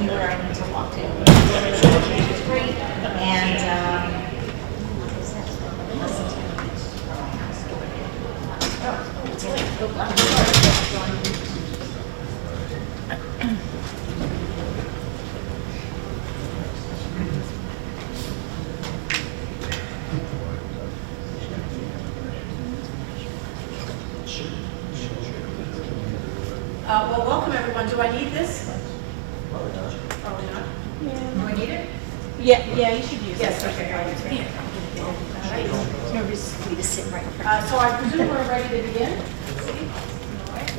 me where I need to walk to. Which is great. And well, welcome everyone. Do I need this? Probably not. Probably not. Yeah. Do I need it? Yeah, you should use it. Yes, okay. All right. There's no reason for me to sit right in front. So I presume we're ready to begin? All right.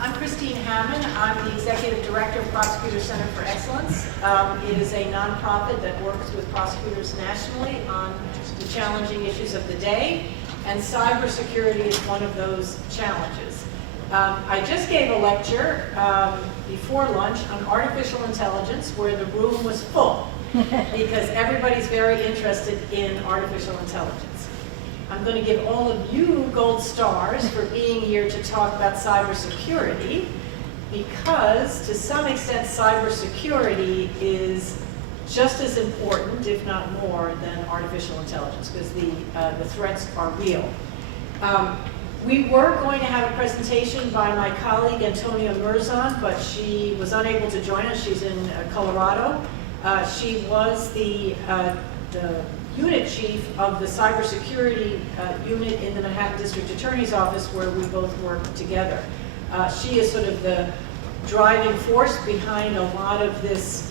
I'm Christine Hammond. I'm the Executive Director of Prosecutors Center for Excellence. It is a nonprofit that works with prosecutors nationally on the challenging issues of the day, and cybersecurity is one of those challenges. I just gave a lecture before lunch on artificial intelligence where the room was full because everybody's very interested in artificial intelligence. I'm going to give all of you gold stars for being here to talk about cybersecurity because to some extent cybersecurity is just as important, if not more, than artificial intelligence because the threats are real. We were going to have a presentation by my colleague Antonia Mirzan, but she was unable to join us. She's in Colorado. She was the unit chief of the cybersecurity unit in the Manhattan District Attorney's Office where we both work together. She is sort of the driving force behind a lot of this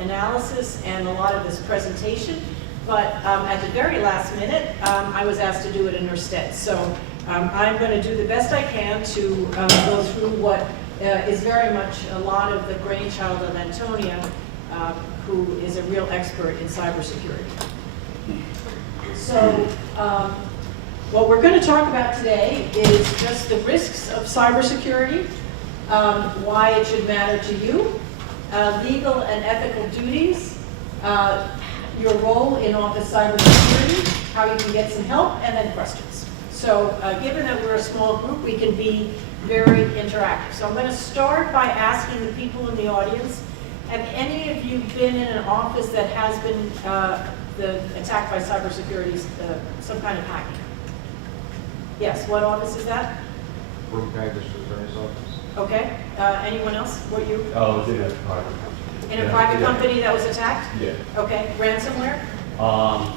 analysis and a lot of this presentation, but at the very last minute, I was asked to do it in her stead. So I'm going to do the best I can to go through what is very much a lot of the brainchild of Antonia, who is a real expert in cybersecurity. So what we're going to talk about today is just the risks of cybersecurity, why it should matter to you, legal and ethical duties, your role in office cybersecurity, how you can get some help, and then questions. So given that we're a small group, we can be very interactive. So I'm going to start by asking the people in the audience, have any of you been in an office that has been attacked by cybersecurity, some kind of hacking? Yes, what office is that? Brooklyn County District Attorney's Office. Okay, anyone else? What you? Oh, it was in a private company. In a private company that was attacked? Yeah. Okay, ransomware?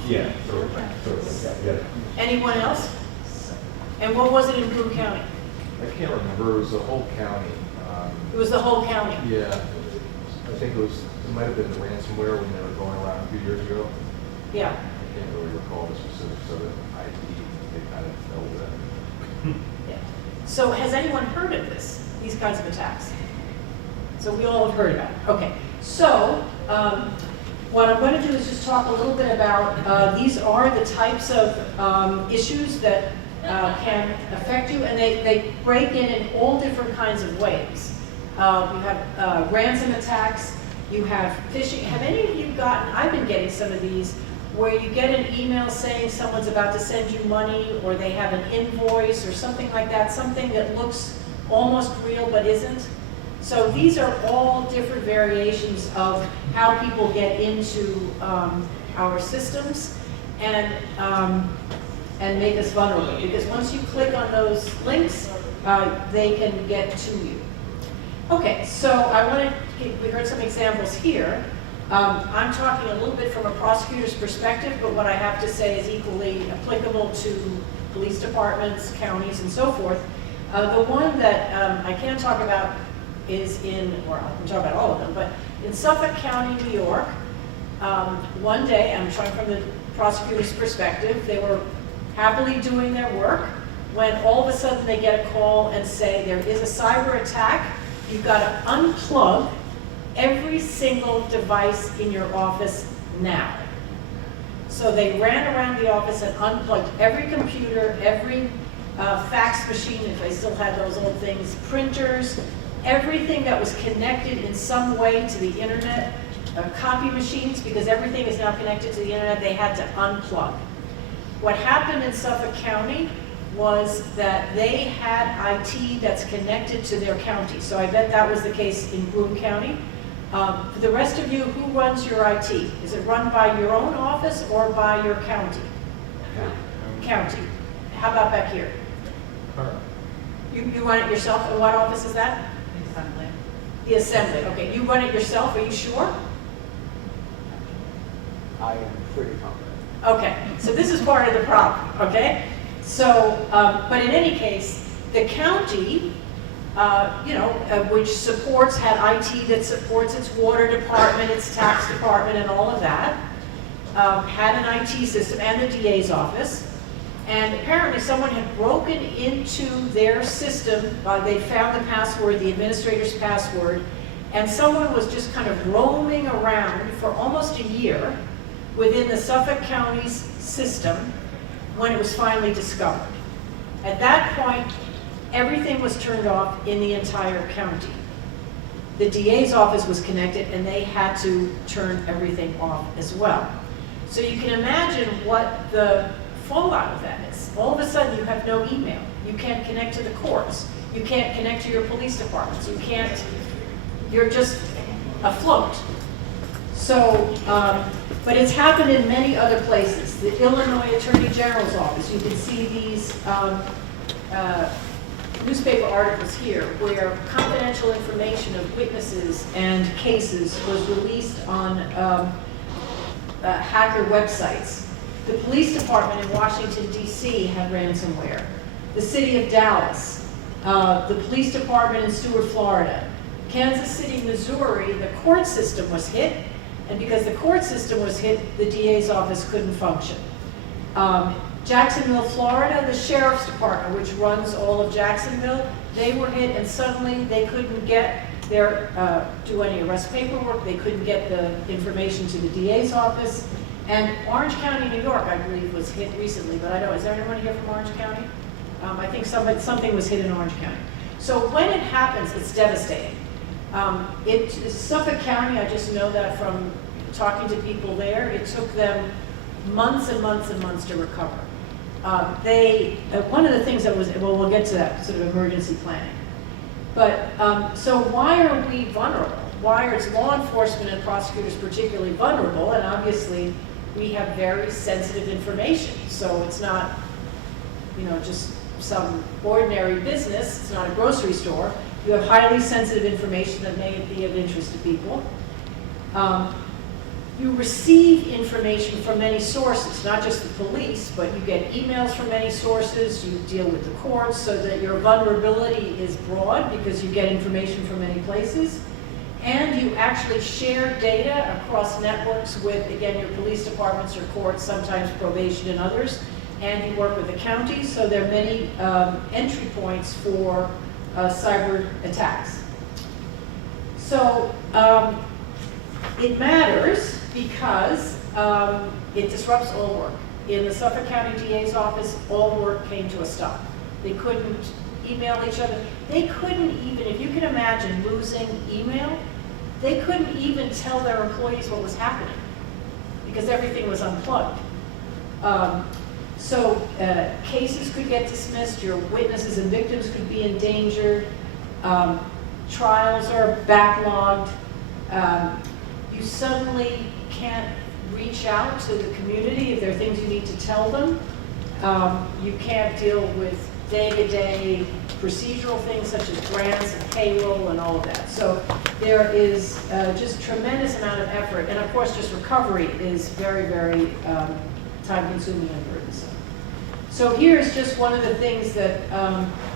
Yeah, sort of, yeah. Anyone else? And what was it in Broome County? I can't remember. It was the whole county. It was the whole county? Yeah. I think it might have been the ransomware when they were going around a few years ago. Yeah. I can't really recall the specifics of it. They kind of dealt with that. Yeah. So has anyone heard of these kinds of attacks? So we all have heard about it. Okay. So what I'm going to do is just talk a little bit about these are the types of issues that can affect you, and they break in all different kinds of ways. You have ransom attacks, you have phishing. Have any of you gotten, I've been getting some of these, where you get an email saying someone's about to send you money, or they have an invoice or something like that, something that looks almost real but isn't. So these are all different variations of how people get into our systems and make us vulnerable. Because once you click on those links, they can get to you. Okay, so we heard some examples here. I'm talking a little bit from a prosecutor's perspective, but what I have to say is equally applicable to police departments, counties, and so forth. The one that I can talk about is I can talk about all of them, but in Suffolk County, New York, one day, I'm trying from the prosecutor's perspective, they were happily doing their work when all of a sudden they get a call and say there is a cyber attack, you've got to unplug every single device in your office now. So they ran around the office and unplugged every computer, every fax machine, if they still had those old things, printers, everything that was connected in some way to the internet, copy machines, because everything is now connected to the internet, they had to unplug. What happened in Suffolk County was that they had IT that's connected to their county. So I bet that was the case in Broome County. For the rest of you, who runs your IT? Is it run by your own office or by your county? County. How about back here? You run it yourself, and what office is that? Assembly. The Assembly, okay. You run it yourself, are you sure? I am pretty confident. Okay, so this is part of the problem, okay? So, but in any case, the county, which supports, had IT that supports its water department, its tax department, and all of that, had an IT system and the DA's office. And apparently someone had broken into their system, they found the password, the administrator's password, and someone was just kind of roaming around for almost a year within the Suffolk County's system when it was finally discovered. At that point, everything was turned off in the entire county. The DA's office was connected and they had to turn everything off as well. So you can imagine what the fallout of that is. All of a sudden you have no email. You can't connect to the courts. You can't connect to your police departments. You're just afloat. So, but it's happened in many other places. The Illinois Attorney General's office, you can see these newspaper articles here where confidential information of witnesses and cases was released on hacker websites. The police department in Washington, D.C. had ransomware. The city of Dallas, the police department in Stuart, Florida. Kansas City, Missouri, the court system was hit, and because the court system was hit, the DA's office couldn't function. Jacksonville, Florida, the sheriff's department, which runs all of Jacksonville, they were hit, and suddenly they couldn't get do any arrest paperwork, they couldn't get the information to the DA's office. And Orange County, New York, I believe, was hit recently, but I don't, is there anyone here from Orange County? I think something was hit in Orange County. So when it happens, it's devastating. Suffolk County, I just know that from talking to people there, it took them months and months and months to recover. One of the things that was, well, we'll get to that sort of emergency planning. But, so why are we vulnerable? Why are law enforcement and prosecutors particularly vulnerable? And obviously, we have very sensitive information. So it's not, just some ordinary business. It's not a grocery store. You have highly sensitive information that may be of interest to people. You receive information from many sources, not just the police, but you get emails from many sources, you deal with the courts, so that your vulnerability is broad because you get information from many places. And you actually share data across networks with, again, your police departments or courts, sometimes probation and others. And you work with the counties, so there are many entry points for cyber attacks. So it matters because it disrupts all work. In the Suffolk County DA's office, all work came to a stop. They couldn't email each other. They couldn't even, if you can imagine losing email, they couldn't even tell their employees what was happening because everything was unplugged. So cases could get dismissed, your witnesses and victims could be endangered, trials are backlogged, you suddenly can't reach out to the community if there are things you need to tell them. You can't deal with day-to-day procedural things such as grants and payroll and all of that. So there is just tremendous amount of effort, and of course just recovery is very, very time-consuming and burdensome. So here is just one of the things that,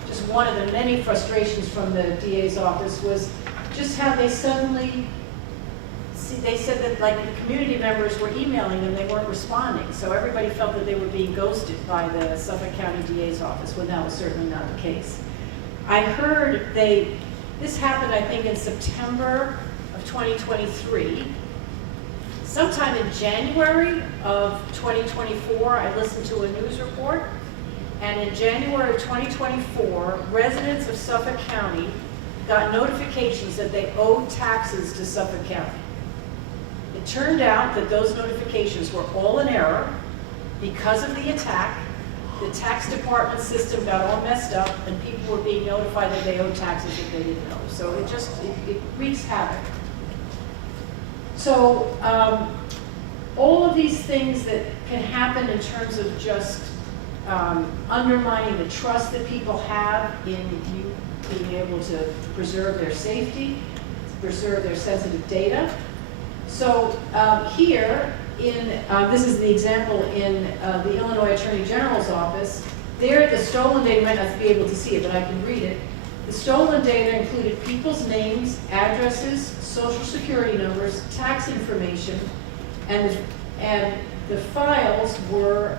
just one of the many frustrations from the DA's office was just how they suddenly, they said that like the community members were emailing them, they weren't responding. So everybody felt that they were being ghosted by the Suffolk County DA's office, when that was certainly not the case. I heard this happened I think in September of 2023. Sometime in January of 2024, I listened to a news report, and in January of 2024, residents of Suffolk County got notifications that they owed taxes to Suffolk County. It turned out that those notifications were all in error because of the attack. The tax department system got all messed up, and people were being notified that they owed taxes that they didn't know. So it wreaks havoc. So all of these things that can happen in terms of just undermining the trust that people have in you being able to preserve their safety, preserve their sensitive data. So here, this is the example in the Illinois Attorney General's office. There, the stolen data, you might not be able to see it, but I can read it. The stolen data included people's names, addresses, social security numbers, tax information, and the files were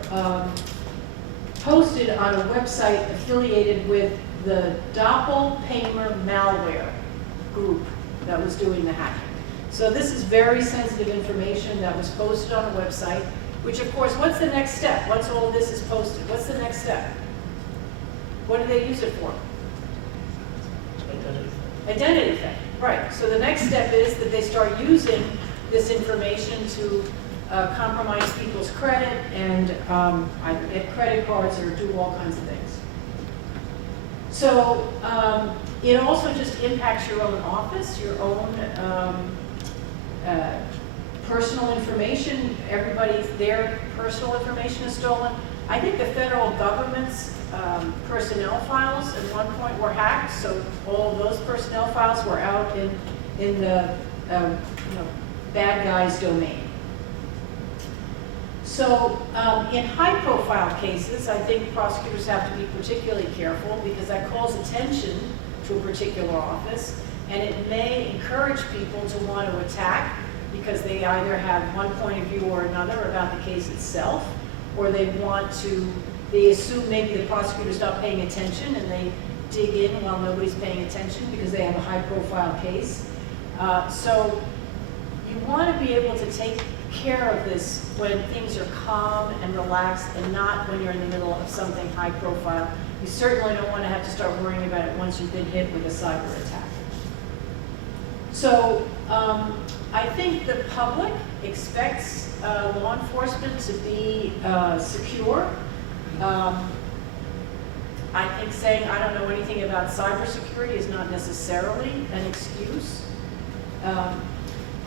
posted on a website affiliated with the Doppelganger malware group that was doing the hacking. So this is very sensitive information that was posted on a website, which of course, what's the next step? Once all of this is posted, what's the next step? What do they use it for? Identity theft, right. So the next step is that they start using this information to compromise people's credit and either get credit cards or do all kinds of things. So it also just impacts your own office, your own personal information. Their personal information is stolen. I think the federal government's personnel files at one point were hacked, so all of those personnel files were out in the bad guy's domain. So in high-profile cases, I think prosecutors have to be particularly careful because that calls attention to a particular office, and it may encourage people to want to attack because they either have one point of view or another about the case itself, or they assume maybe the prosecutor's not paying attention and they dig in while nobody's paying attention because they have a high-profile case. So you want to be able to take care of this when things are calm and relaxed and not when you're in the middle of something high profile. You certainly don't want to have to start worrying about it once you've been hit with a cyber attack. So I think the public expects law enforcement to be secure. I think saying I don't know anything about cybersecurity is not necessarily an excuse.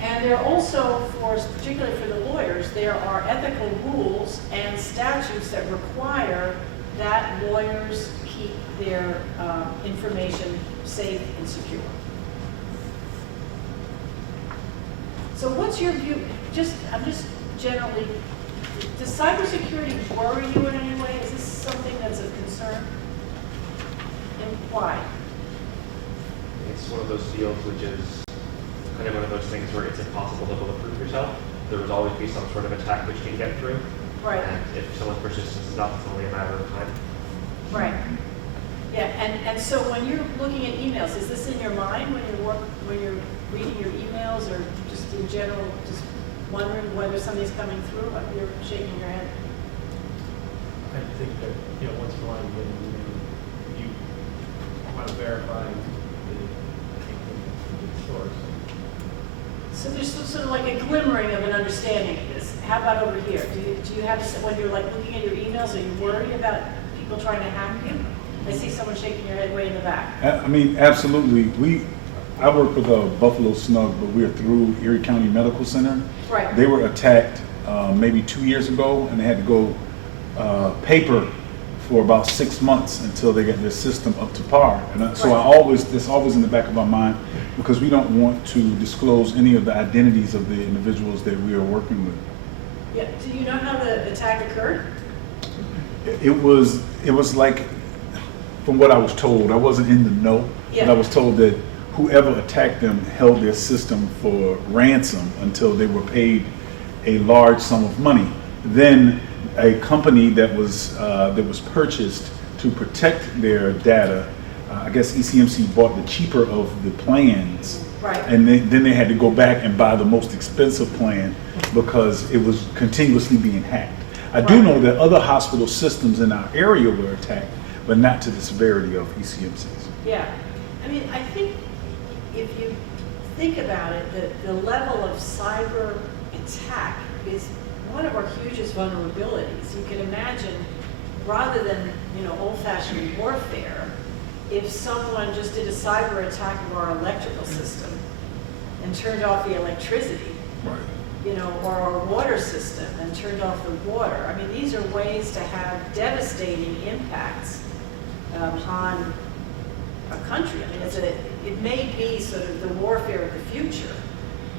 And there are also, particularly for the lawyers, there are ethical rules and statutes that require that lawyers keep their information safe and secure. So what's your view? I'm just generally, does cybersecurity worry you in any way? Is this something that's a concern? And why? It's one of those fields which is kind of one of those things where it's impossible to bulletproof yourself. There would always be some sort of attack which you can get through. Right. And if someone's persistence is up, it's only a matter of time. Right. Yeah, and so when you're looking at emails, is this in your mind when you're reading your emails, or just in general, just wondering whether something's coming through? You're shaking your head. I think that, once in a while you want to verify the source. So there's sort of like a glimmering of an understanding of this. How about over here? Do you have, when you're like looking at your emails, are you worried about people trying to hack you? I see someone shaking your head way in the back. I mean, absolutely. I work with Buffalo Snug, but we're through Erie County Medical Center. Right. They were attacked maybe 2 years ago, and they had to go paper for about 6 months until they got their system up to par. And so that's always in the back of our mind, because we don't want to disclose any of the identities of the individuals that we are working with. Yeah. Do you know how the attack occurred? It was like, from what I was told, I wasn't in the know, but I was told that whoever attacked them held their system for ransom until they were paid a large sum of money. Then a company that was purchased to protect their data, I guess ECMC bought the cheaper of the plans, right? And then they had to go back and buy the most expensive plan because it was continuously being hacked. I do know that other hospital systems in our area were attacked, but not to the severity of ECMC's. Yeah, I mean, I think if you think about it, the level of cyber attack is one of our hugest vulnerabilities. You can imagine, rather than old-fashioned warfare, if someone just did a cyber attack of our electrical system and turned off the electricity, Right. you know, or our water system and turned off the water. I mean, these are ways to have devastating impacts on a country. I mean, it may be sort of the warfare of the future.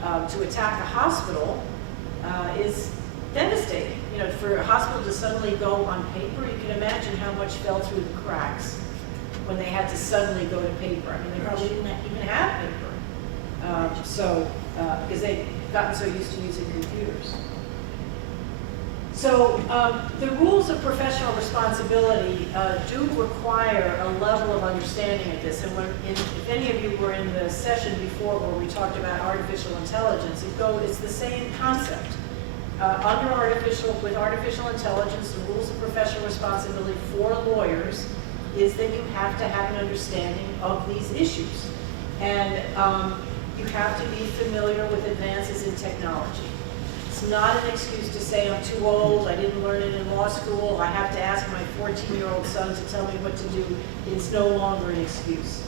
To attack a hospital is devastating. You know, for a hospital to suddenly go on paper, you can imagine how much fell through the cracks when they had to suddenly go to paper. I mean, they probably didn't even have paper. Because they'd gotten so used to using computers. So the rules of professional responsibility do require a level of understanding of this. And if any of you were in the session before where we talked about artificial intelligence, it's the same concept. With artificial intelligence, the rules of professional responsibility for lawyers is that you have to have an understanding of these issues. And you have to be familiar with advances in technology. It's not an excuse to say I'm too old, I didn't learn it in law school, I have to ask my 14-year-old son to tell me what to do. It's no longer an excuse.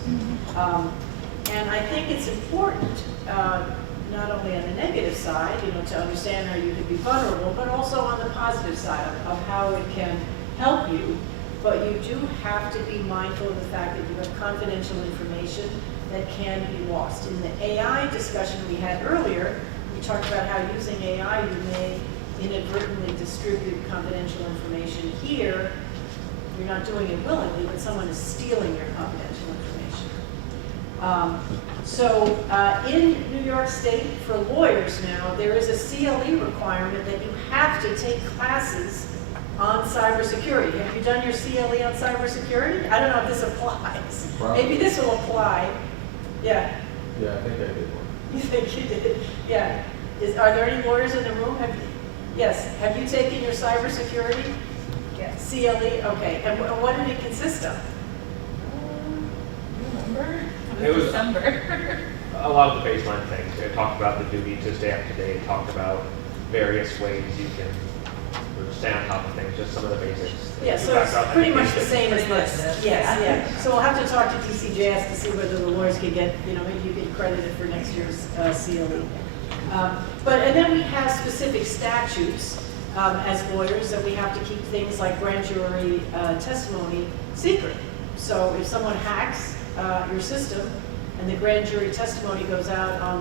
And I think it's important, not only on the negative side, you know, to understand how you could be vulnerable, but also on the positive side of how it can help you. But you do have to be mindful of the fact that you have confidential information that can be lost. In the AI discussion we had earlier, we talked about how using AI you may inadvertently distribute confidential information. Here, you're not doing it willingly, but someone is stealing your confidential information. In New York State, for lawyers now, there is a CLE requirement that you have to take classes on cybersecurity. Have you done your CLE on cybersecurity? I don't know if this applies. Probably. Maybe this will apply. Yeah. Yeah, I think I did one. You think you did? Yeah. Are there any lawyers in the room? Yes. Have you taken your cybersecurity? Yes. CLE? Okay. And what did it consist of? Remember? It was- December. A lot of the baseline things. It talked about the duty to stay up to date. It talked about various ways you can sort of stay on top of things, just some of the basics. Yeah, so it's pretty much the same as this. Yes, yeah. So we'll have to talk to DCJS to see whether the lawyers can get, you know, maybe you get credited for next year's CLE. And then we have specific statutes as lawyers that we have to keep things like grand jury testimony secret. So if someone hacks your system and the grand jury testimony goes out on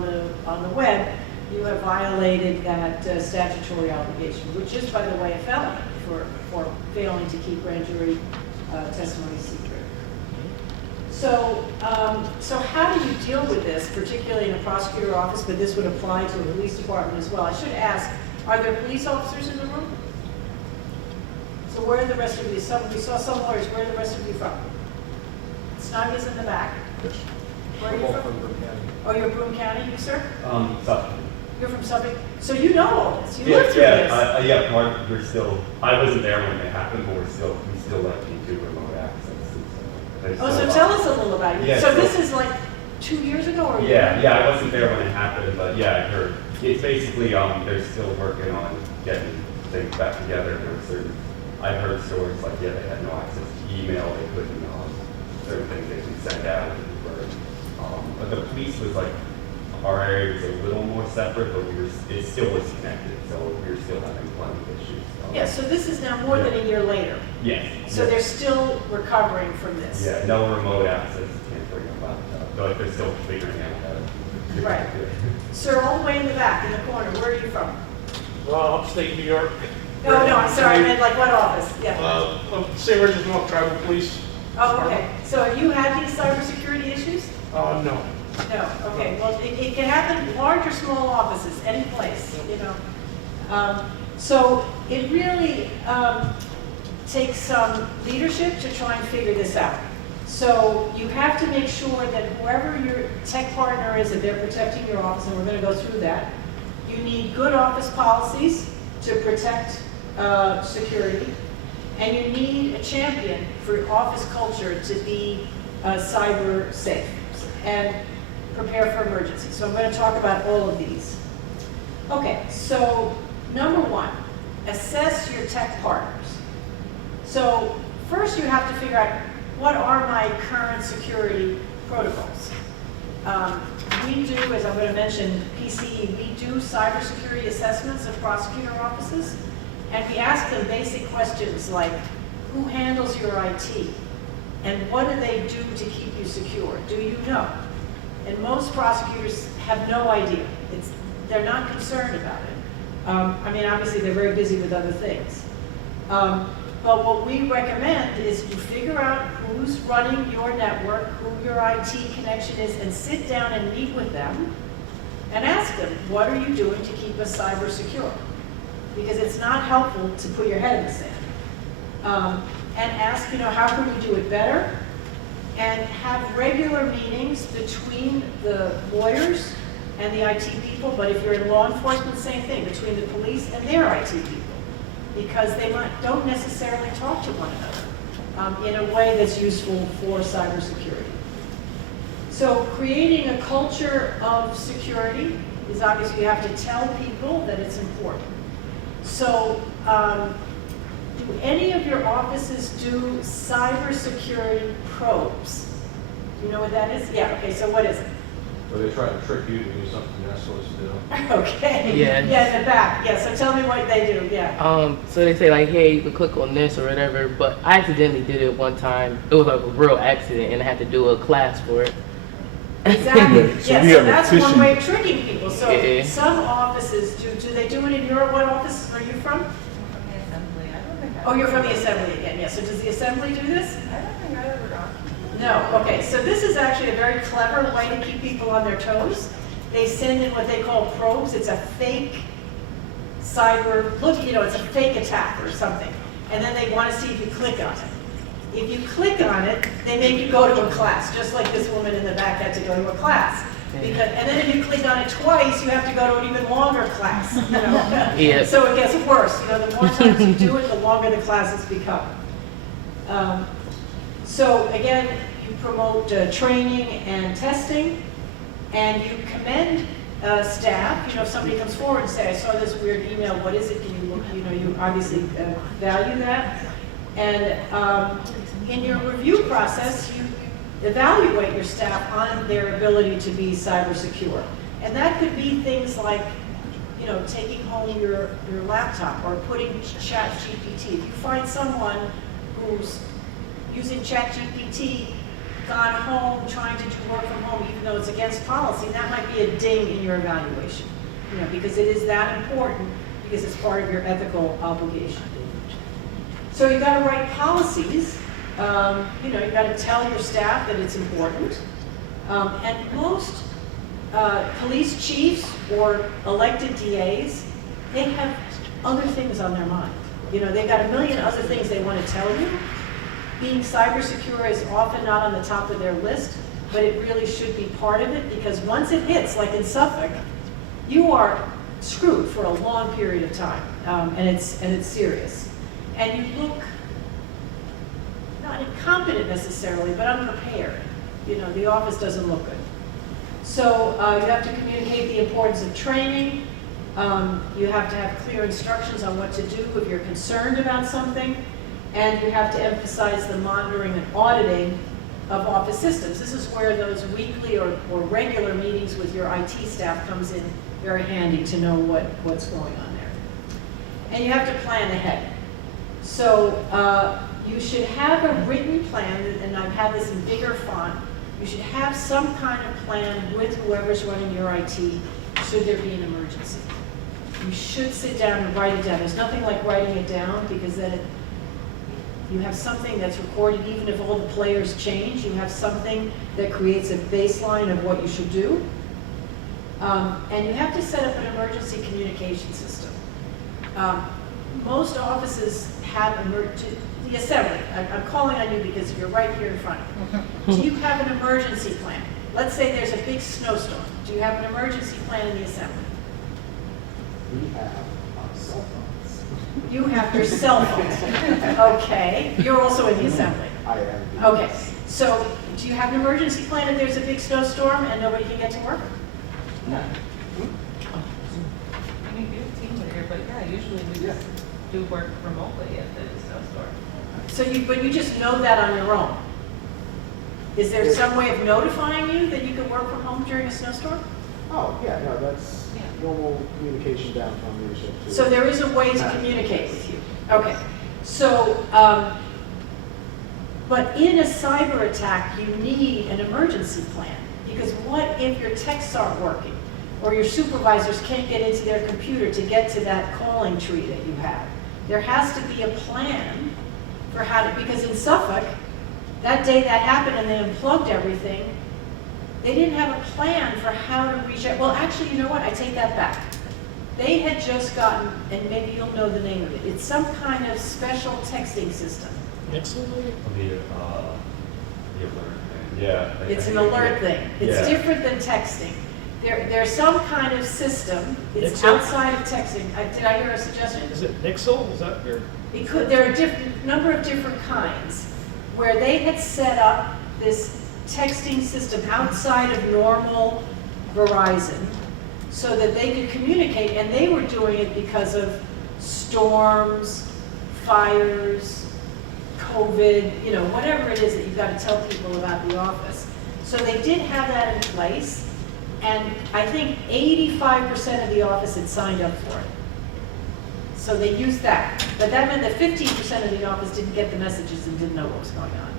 the web, you have violated that statutory obligation, which is, by the way, a felony for failing to keep grand jury testimony secret. So how do you deal with this, particularly in a prosecutor office, but this would apply to a police department as well? I should ask, are there police officers in the room? So where are the rest of you? We saw some lawyers. Where are the rest of you from? Snug is in the back. Where are you from? Broome County. Oh, you're Broome County, you sir? Suffolk. You're from Suffolk? So you know all this. You Yeah, lived through this. we're still, I wasn't there when it happened, but we still let into remote access. And Oh, so tell us a little about it. Yeah, So so- this is like 2 years ago or? Yeah, I wasn't there when it happened, but yeah, I heard. It's basically, they're still working on getting things back together. There were certain, I've heard stories like, yeah, they had no access to email, they couldn't, certain things they could send out. But the police was like, our area was a little more separate, but it still was connected, so we were still having plenty of issues. Yeah, so this is now more than a year later. Yes. So they're still recovering from this. Yeah, no remote access, can't bring a laptop, but they're still figuring out how to. Right. Sir, all the way in the back, in the corner, where are you from? Well, upstate New York. No, I'm sorry, I meant like what office? Yeah. St. Regis North Tribal Police. Oh, okay. So have you had these cybersecurity issues? No. No, okay, well, it can happen in large or small offices, any place, you know. So it really takes some leadership to try and figure this out. So you have to make sure that whoever your tech partner is, that they're protecting your office, and we're going to go through that. You need good office policies to protect security, and you need a champion for office culture to be cyber safe and prepare for emergencies. So I'm going to talk about all of these. Okay, so number one, assess your tech partners. So first you have to figure out, what are my current security protocols? we do, as I'm going to mention, PCE, we do cybersecurity assessments of prosecutor offices, and we ask them basic questions like, who handles your IT? And what do they do to keep you secure? Do you know? And most prosecutors have no idea. They're not concerned about it. I mean, obviously, they're very busy with other things. But what we recommend is you figure out who's running your network, who your IT connection is, and sit down and meet with them and ask them, what are you doing to keep us cyber secure? Because it's not helpful to put your head in the sand. And ask, how can we do it better? And have regular meetings between the lawyers and the IT people, but if you're in law enforcement, same thing, between the police and their IT people, because they don't necessarily talk to one another in a way that's useful for cybersecurity. So creating a culture of security is obviously you have to tell people that it's important. So do any of your offices do cybersecurity probes? Do you know what that is? Yeah, okay, so what is it? But they try to trick you to do something you're not supposed to do. Okay. Yeah. Yeah, in the back. Yeah, so tell me what they do, yeah. So they say like, hey, you can click on this or whatever, but I accidentally did it one time. It was like a real accident, and I had to do a class for it. Exactly. So Yeah, we so have a that's one phishing- way of tricking people. So Yeah. some offices do they do it in your, what office are you from? Oh, you're from the assembly again, yeah. So does the assembly do this? I don't think I ever got. No, okay, so this is actually a very clever way to keep people on their toes. They send in what they call probes. It's a fake cyber, it's a fake attack or something. And then they want to see if you click on it. If you click on it, they make you go to a class, just like this woman in the back had to go to a class. And then if you click on it twice, you have to go to an even longer class. Yeah. So it gets worse. The more times you do it, the longer the classes become. So again, you promote training and testing, and you commend staff. If somebody comes forward and says, I saw this weird email, what is it? Can you look? You obviously value that. And in your review process, you evaluate your staff on their ability to be cyber secure. And that could be things like, taking home your laptop or putting ChatGPT. If you find someone who's using ChatGPT, gone home, trying to do work from home, even though it's against policy, that might be a ding in your evaluation, because it is that important, because it's part of your ethical obligation. So you've got to write policies. You've got to tell your staff that it's important. And most police chiefs or elected DAs, they have other things on their mind. They've got a million other things they want to tell you. Being cyber secure is often not on the top of their list, but it really should be part of it, because once it hits, like in Suffolk, you are screwed for a long period of time, and it's serious. And you look not incompetent necessarily, but unprepared. The office doesn't look good. So you have to communicate the importance of training. You have to have clear instructions on what to do if you're concerned about something. And you have to emphasize the monitoring and auditing of office systems. This is where those weekly or regular meetings with your IT staff comes in very handy to know what's going on there. And you have to plan ahead. So you should have a written plan, and I've had this in bigger font. You should have some kind of plan with whoever's running your IT should there be an emergency. You should sit down and write it down. There's nothing like writing it down, because then you have something that's recorded. Even if all the players change, you have something that creates a baseline of what you should do. And you have to set up an emergency communication system. Most offices have the assembly. I'm calling on you because you're right here in front of me. Do you have an emergency plan? Let's say there's a big snowstorm. Do you have an emergency plan in the assembly? We have our cell phones. You have your cell phones. Okay. You're also in the assembly. I am. Okay. So do you have an emergency plan if there's a big snowstorm and nobody can get to work? No. I mean, we have a team here, but yeah, usually we just do work remotely if there's a snowstorm. But you just know that on your own. Is there some way of notifying you that you can work from home during a snowstorm? Oh, yeah, no, that's normal communication down from leadership. to- So there is a way to communicate with you. Okay. So, but in a cyber attack, you need an emergency plan. Because what if your texts aren't working? Or your supervisors can't get into their computer to get to that calling tree that you have? There has to be a plan for how to, because in Suffolk, that day that happened and they unplugged everything, they didn't have a plan for how to reach out. Well, actually, you know what? I take that back. They had just gotten, and maybe you'll know the name of it, it's some kind of special texting system. The alert thing. Yeah. It's an alert thing. It's Yeah. different than texting. There's some kind of system, it's Nixle? outside of texting. Did I hear a suggestion? Is it Nixle? Is that your? It could, there are a number of different kinds, where they had set up this texting system outside of normal Verizon so that they could communicate, and they were doing it because of storms, fires, COVID, you know, whatever it is that you've got to tell people about the office. So they did have that in place, and I think 85% of the office had signed up for it. So they used that. But that meant that 15% of the office didn't get the messages and didn't know what was going on.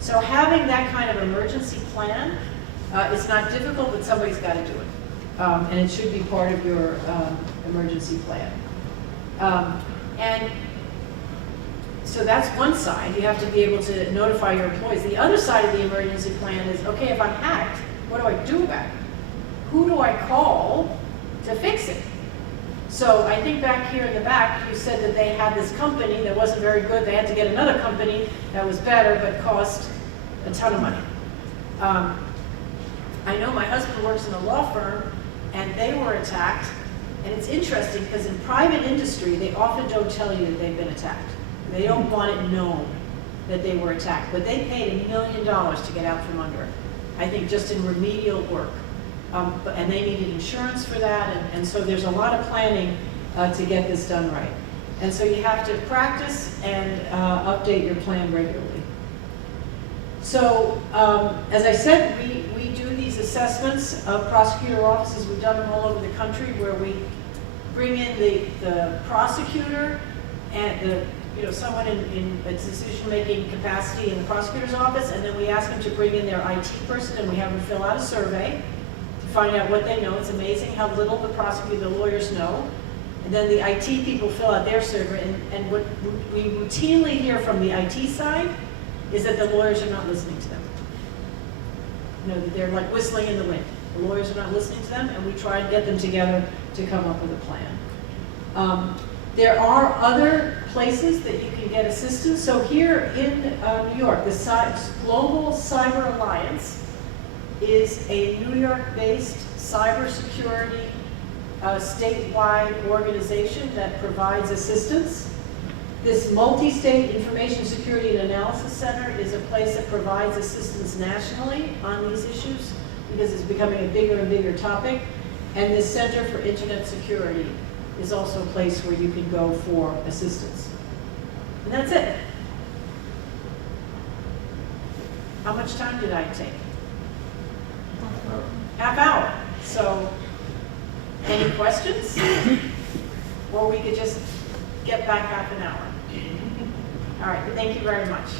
So having that kind of emergency plan, it's not difficult, but somebody's got to do it. And it should be part of your emergency plan. And so that's one side. You have to be able to notify your employees. The other side of the emergency plan is, okay, if I'm hacked, what do I do about it? Who do I call to fix it? So I think back here in the back, you said that they had this company that wasn't very good. They had to get another company that was better, but cost a ton of money. I know my husband works in a law firm, and they were attacked. And it's interesting because in private industry, they often don't tell you that they've been attacked. They don't want it known that they were attacked. But they paid $1 million to get out from under it, I think just in remedial work. And they needed insurance for that, and so there's a lot of planning to get this done right. And so you have to practice and update your plan regularly. So, as I said, we do these assessments of prosecutor offices. We've done them all over the country, where we bring in the prosecutor and someone in a decision-making capacity in the prosecutor's office, and then we ask them to bring in their IT person, and we have them fill out a survey to find out what they know. It's amazing how little the lawyers know. And then the IT people fill out their survey, and what we routinely hear from the IT side is that the lawyers are not listening to them. That they're like whistling in the wind. The lawyers are not listening to them, and we try and get them together to come up with a plan. There are other places that you can get assistance. So here in New York, the Global Cyber Alliance is a New York-based cybersecurity statewide organization that provides assistance. This Multi-State Information Security and Analysis Center is a place that provides assistance nationally on these issues because it's becoming a bigger and bigger topic. And this Center for Internet Security is also a place where you can go for assistance. And that's it. How much time did I take? Half hour. So, any questions? Or we could just get back half an hour. All right, thank you very much.